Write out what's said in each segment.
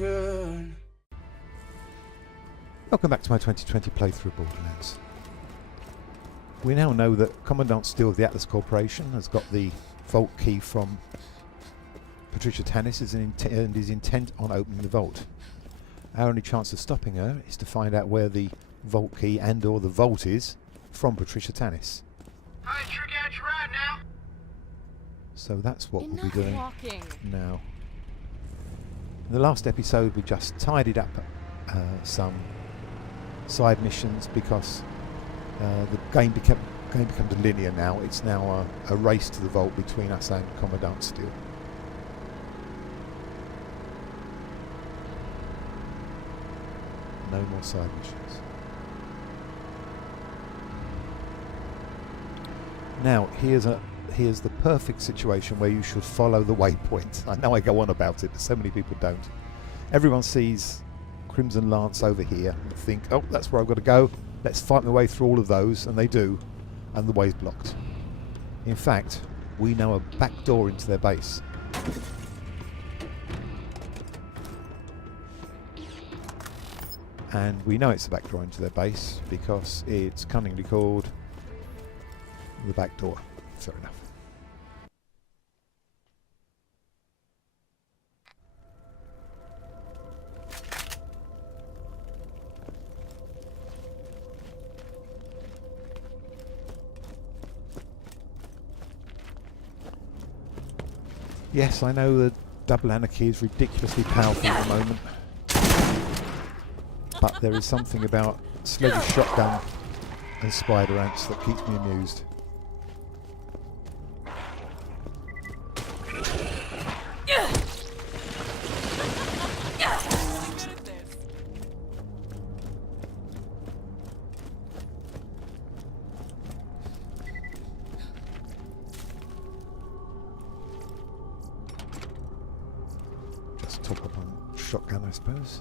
good. Welcome back to my 2020 playthrough of Borderlands. We now know that Commandant Steele of the Atlas Corporation has got the vault key from Patricia Tannis and is intent on opening the vault. Our only chance of stopping her is to find out where the vault key and or the vault is from Patricia Tannis. Hi, Trick out your ride now. So that's what Enough we'll be doing walking. now. In the last episode we just tidied up some side missions because the game becomes linear now. It's now a race to the vault between us and Commandant Steele. No more side missions. Now here's the perfect situation where you should follow the waypoint. I know I go on about it, but so many people don't. Everyone sees Crimson Lance over here and think, oh, that's where I've got to go. Let's fight my way through all of those, and they do, and the way's blocked. In fact, we know a back door into their base. And we know it's the back door into their base because it's cunningly called the back door. Fair enough. Yes, I know the double anarchy is ridiculously powerful at the moment. But there is something about Sledge's shotgun and spider ants that keeps me amused. Just top up on shotgun, I suppose.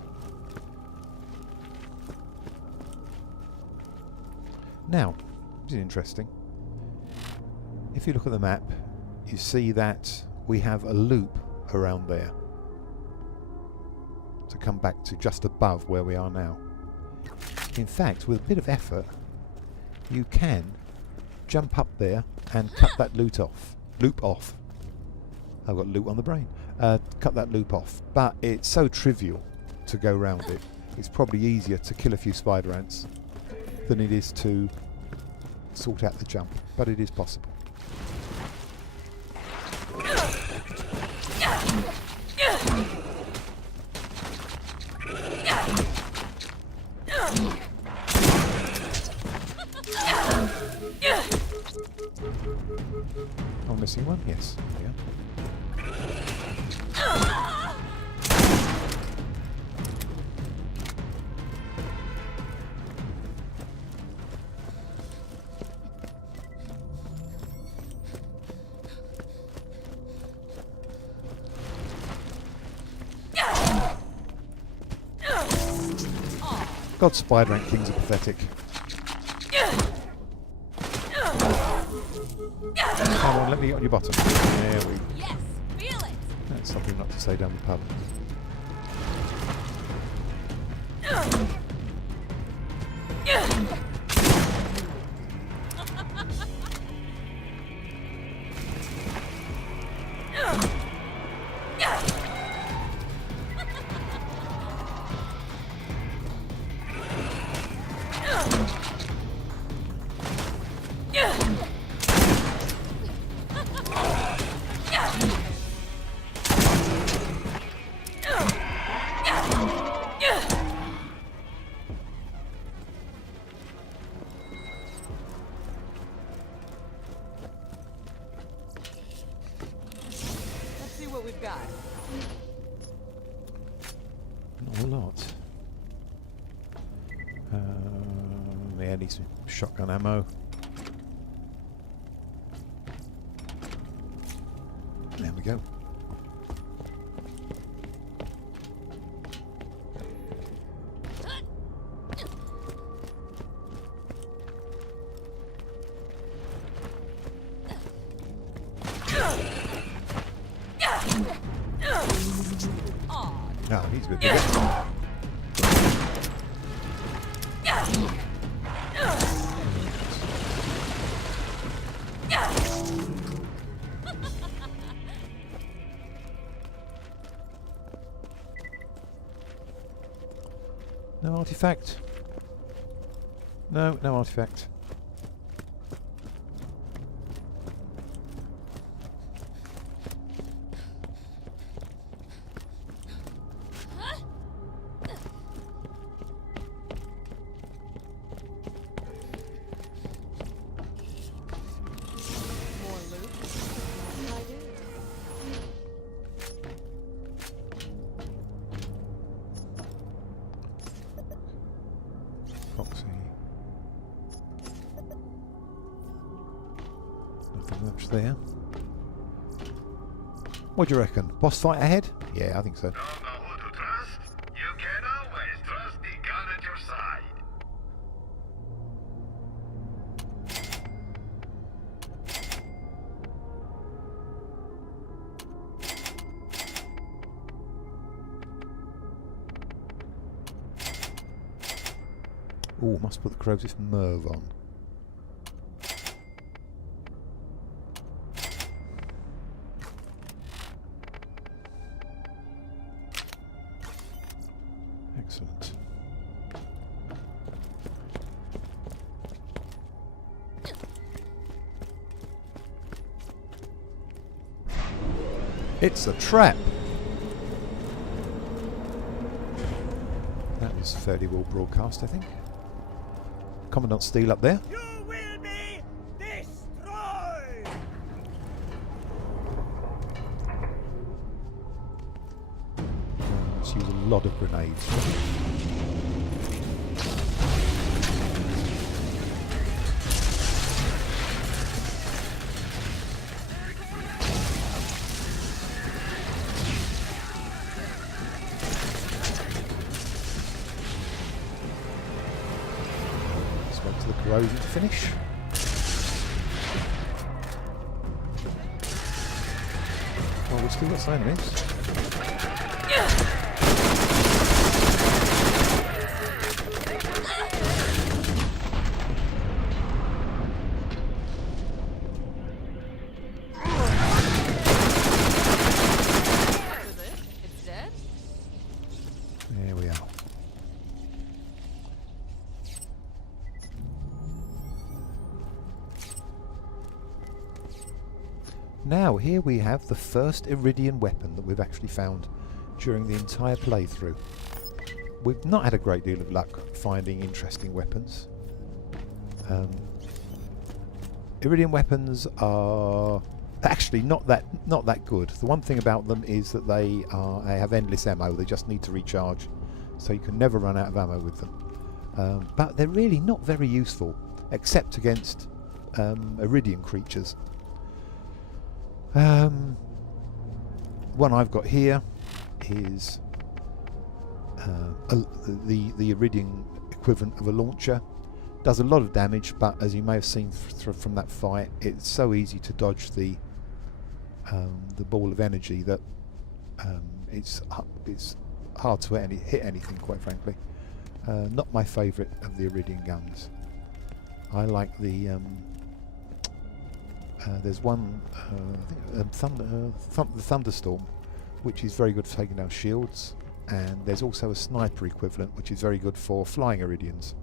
Now, this is interesting. If you look at the map, you see that we have a loop around there to come back to just above where we are now. In fact, with a bit of effort, you can jump up there and cut that loop off. I've got loop on the brain. Cut that loop off, but it's so trivial to go round it. It's probably easier to kill a few spider ants than it is to sort out the jump, but it is possible. I'm missing one? Yes. There we go. God, spider ant kings are pathetic. Come on, let me get on your bottom. There we go. Yes, feel it. That's something not to say down the pub. What we've got. Not a lot. Yeah, need some shotgun ammo. There we go. No, he's a bit bigger. No artifact. No artifact. More loot. I do. Foxy. Nothing much there. What do you reckon? Boss fight ahead? Yeah, I think so. Don't know who to trust? You can always trust the gun at your side. Oh, must put the corrosive Merv on. Excellent. It's a trap! That was fairly well broadcast, I think. Commandant Steele up there. You will be destroyed! Let's use a lot of grenades. Let's wait till the corrosion to finish. Well, we've still got some enemies. With it, it's dead. There we are. Now, here we have the first Iridian weapon that we've actually found during the entire playthrough. We've not had a great deal of luck finding interesting weapons. Iridian weapons are actually not that good. The one thing about them is that they have endless ammo. They just need to recharge, so you can never run out of ammo with them. But they're really not very useful, except against Iridian creatures. One I've got here is the Iridian equivalent of a launcher. Does a lot of damage, but as you may have seen from that fight, it's so easy to dodge the ball of energy that it's hard to hit anything, quite frankly. Not my favourite of the Iridian guns. I like the there's one, I think, the Thunderstorm, which is very good for taking down shields, and there's also a sniper equivalent, which is very good for flying Iridians.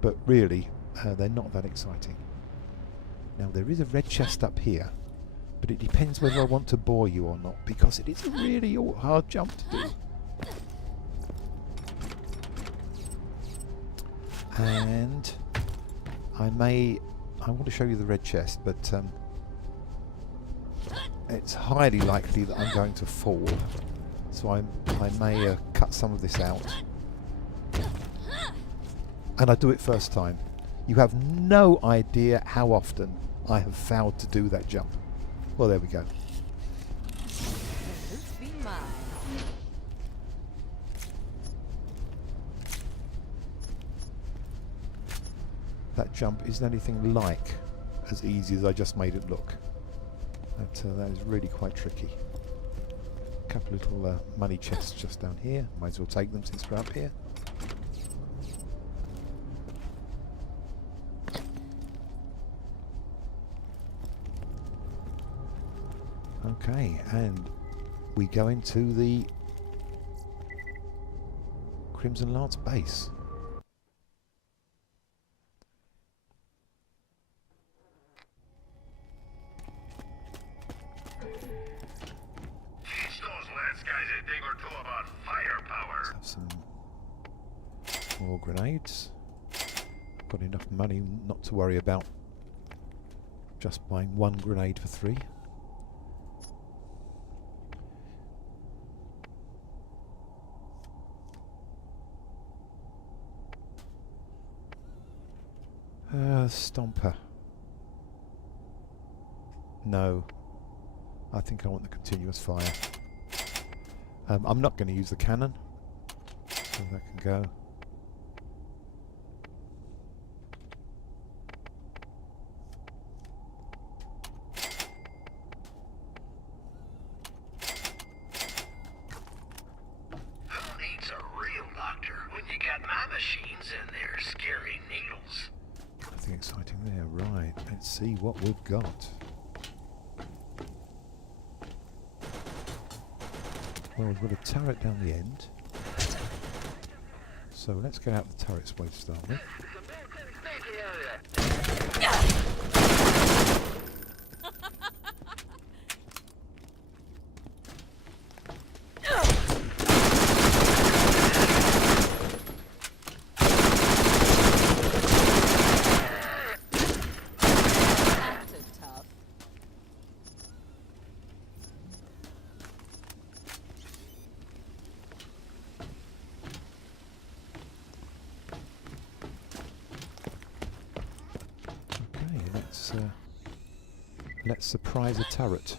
But really, they're not that exciting. Now, there is a red chest up here, but it depends whether I want to bore you or not, because it is a really hard jump to do. And I want to show you the red chest, but it's highly likely that I'm going to fall, so I may cut some of this out. And I do it first time. You have no idea how often I have failed to do that jump. Well, there we go. The loot's be mine. That jump isn't anything like as easy as I just made it look. That is really quite tricky. couple little money chests just down here. Might as well take them since we're up here. Okay, and we go into the Crimson Lance base. Teach those Lance guys a thing or two about firepower. Let's have some more grenades. Got enough money not to worry about just buying one grenade for 3. Stomper. No. I think I want the continuous fire. I'm not going to use the cannon, so that can go. Who needs a real doctor when you got my machines and their scary needles? Nothing exciting there. Right, let's see what we've got. Well, we've got a turret down the end. So let's get out the turret's way to start with. Let's surprise a turret.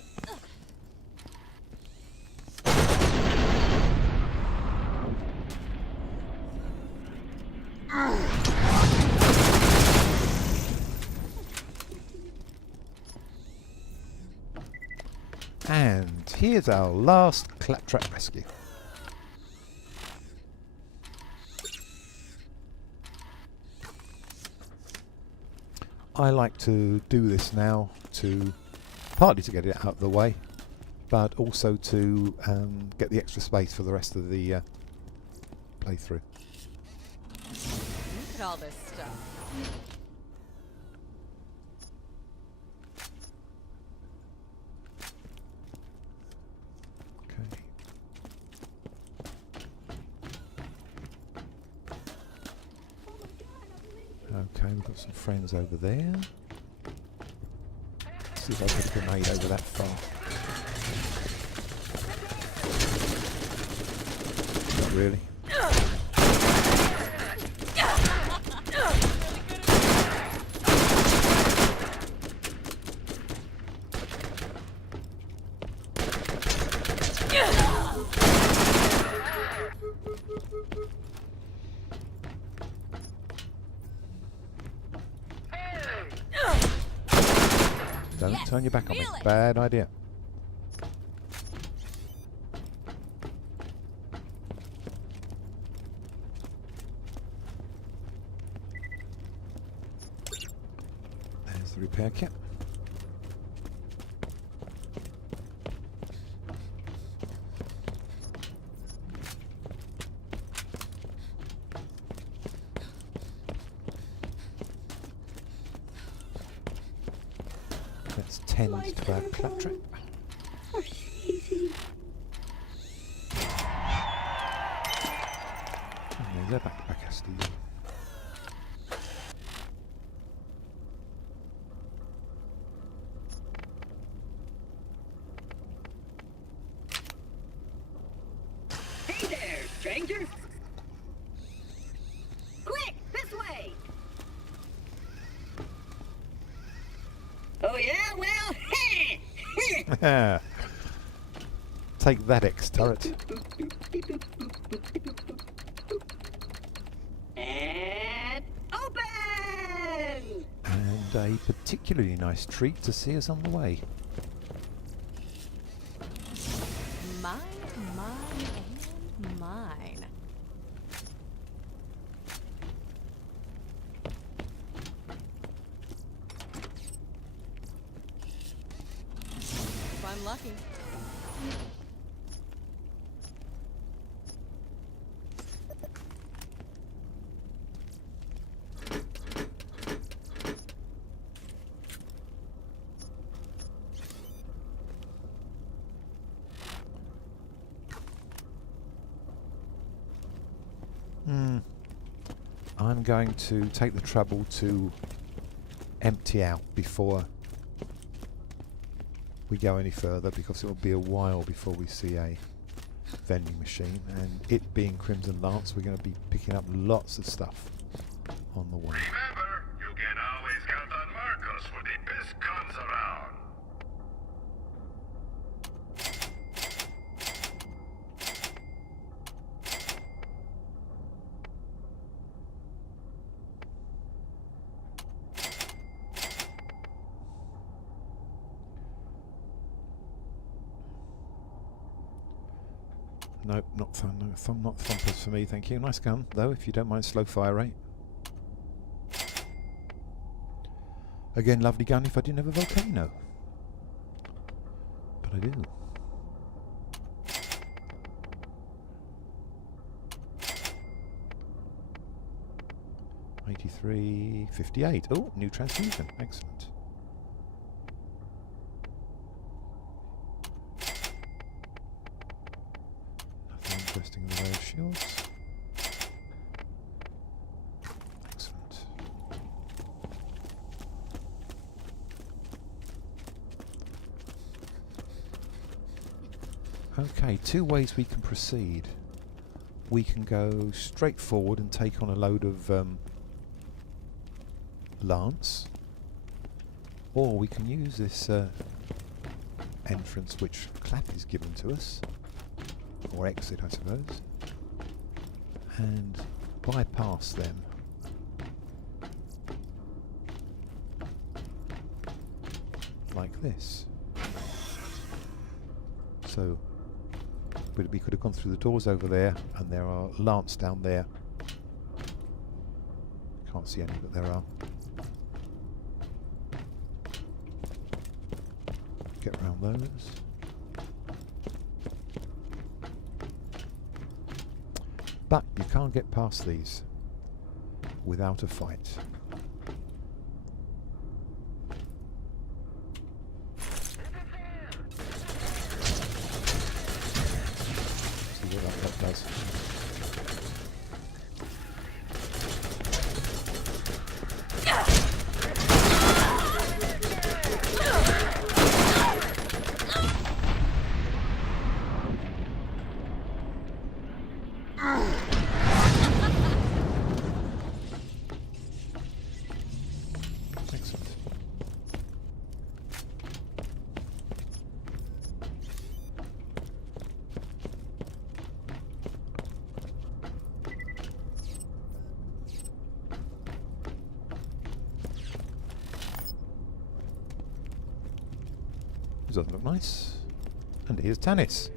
And here's our last claptrap rescue. I like to do this now to partly to get it out of the way, but also to get the extra space for the rest of the playthrough. Look at all this stuff. Okay. Okay, we've got some friends over there. Let's see if I can put a grenade over that far. Not really. Don't turn your back on me. Bad idea. There's the repair kit. Let's tend to our claptrap. And there's our backpack, Steve. Hey there, stranger! Quick, this way! Oh yeah, well, hey! Take that, X-turret. And open! And a particularly nice treat to see us on the way. My, mine. If I'm lucky. I'm going to take the trouble to empty out before we go any further, because it will be a while before we see a vending machine, and it being Crimson Lance, we're going to be picking up lots of stuff on the way. Remember, you can always count on Marcos when the best comes around. Nope, not not thumpers for me, thank you. Nice gun, though, if you don't mind slow fire rate. Again, lovely gun if I didn't have a volcano. But I do. $83.58. Oh, new transfusion. Excellent. Nothing interesting in the way of shields. Excellent. Okay, two ways we can proceed. We can go straight forward and take on a load of Lance, or we can use this entrance which Clap is given to us, or exit I suppose, and bypass them. Like this. So we could have gone through the doors over there, and there are Lance down there. Can't see any, but there are. Get around those. But you can't get past these without a fight. See what that does. Excellent. Doesn't look nice. And here's Tannis.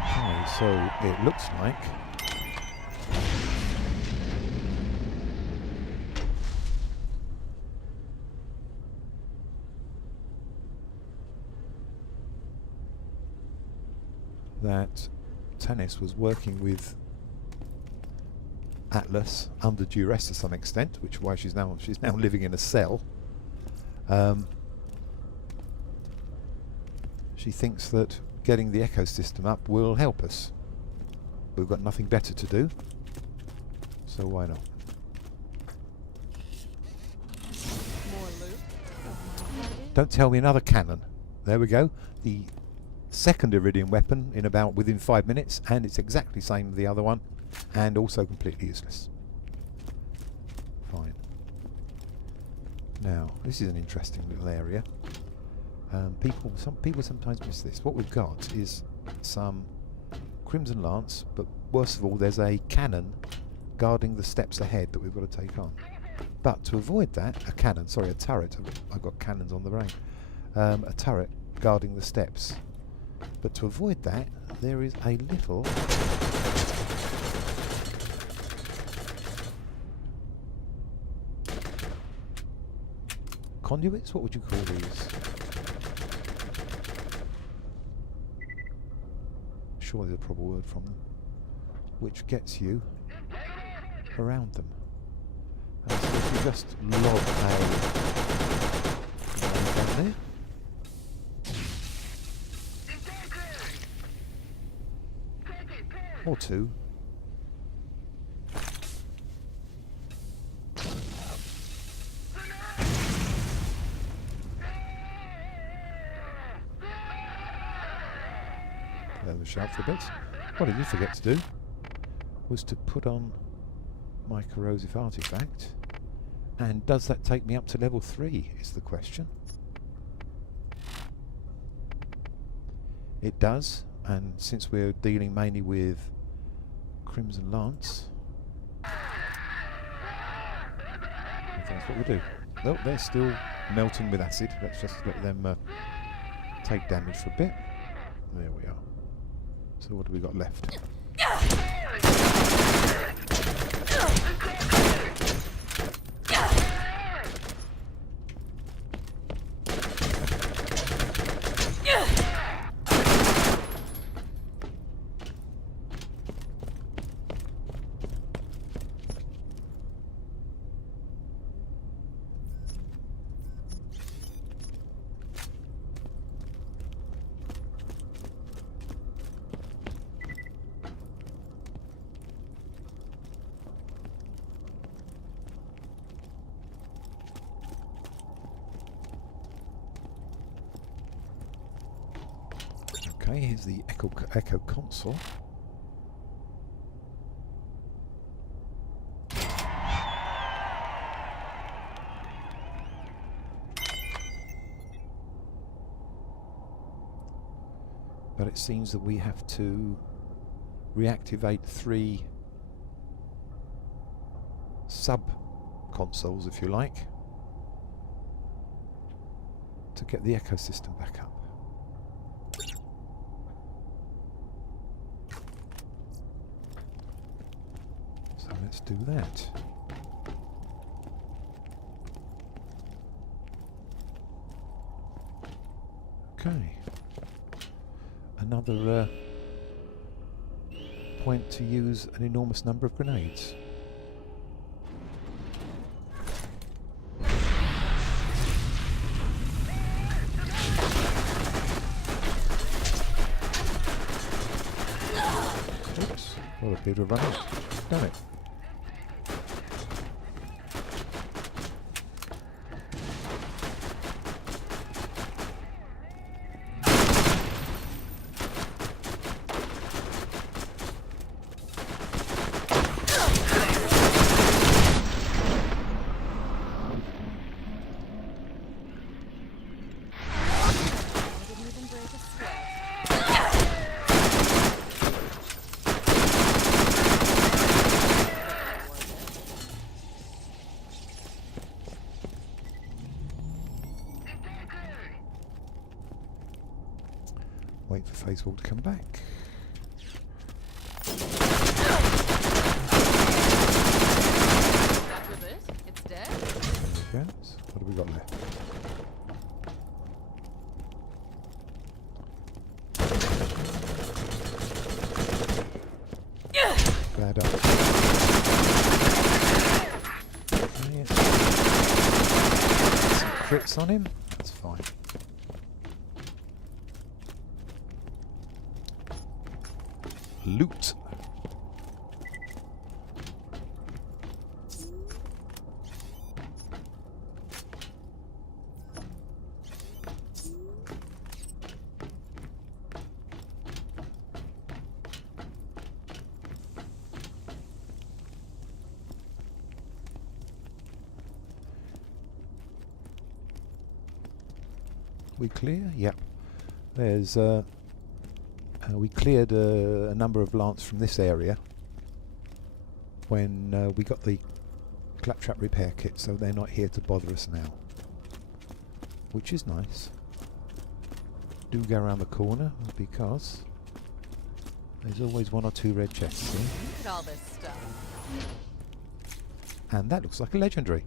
Okay, so it looks like that Tannis was working with Atlas under duress to some extent, which is why she's now living in a cell. She thinks that getting the ecosystem up will help us. We've got nothing better to do, so why not? More loot. Don't tell me another cannon. There we go. The second Iridium weapon within 5 minutes, and it's exactly the same as the other one, and also completely useless. Fine. Now, this is an interesting little area. Some people sometimes miss this. What we've got is some Crimson Lance, but worst of all, there's a cannon guarding the steps ahead that we've got to take on. But to avoid that, a turret. I've got cannons on the brain. A turret guarding the steps. But to avoid that, there is a little conduits? What would you call these? Sure, there's a proper word from them. Which gets you around them. And so if you just lob down there. Or two. There was a shout for a bit. What I did forget to do was to put on my corrosive artifact. And does that take me up to level 3 is the question. It does, and since we're dealing mainly with Crimson Lance, I think that's what we'll do. Nope, they're still melting with acid. Let's just let them take damage for a bit. There we are. So what do we got left? Okay, here's the Echo console. But it seems that we have to reactivate 3 sub-consoles, if you like, to get the Echo system back up. So let's do that. Okay. Another point to use an enormous number of grenades. Oops, well, appear to have run out. Damn it. Wait for Phasewall to come back. After this, it's dead. There we go. So what have we got left? Glad up. Yeah. Some crits on him. That's fine. Loot. we clear? Yep. There's we cleared a number of Lance from this area when we got the claptrap repair kit, so they're not here to bother us now, which is nice. Do go around the corner because there's always one or two red chests here. Look at all this stuff. And that looks like a legendary.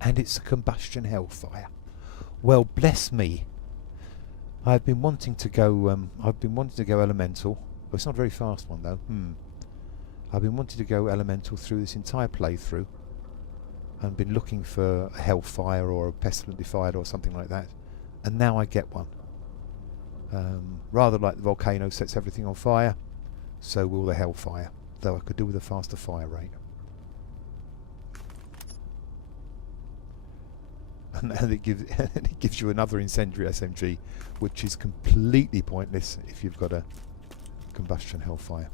And it's a combustion hellfire. Well, bless me. I've been wanting to go elemental. Well, it's not a very fast one though. I've been wanting to go elemental through this entire playthrough, and been looking for a hellfire or a pestilent defied or something like that. And now I get one. Rather like the volcano sets everything on fire, so will the hellfire. Though I could do with a faster fire rate. And it gives you another incendiary SMG, which is completely pointless if you've got a combustion hellfire.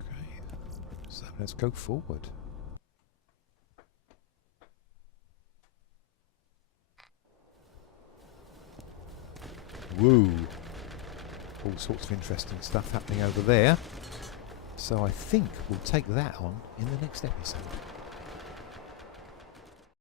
Okay, so let's go forward. Woo! All sorts of interesting stuff happening over there. So I think we'll take that on in the next episode.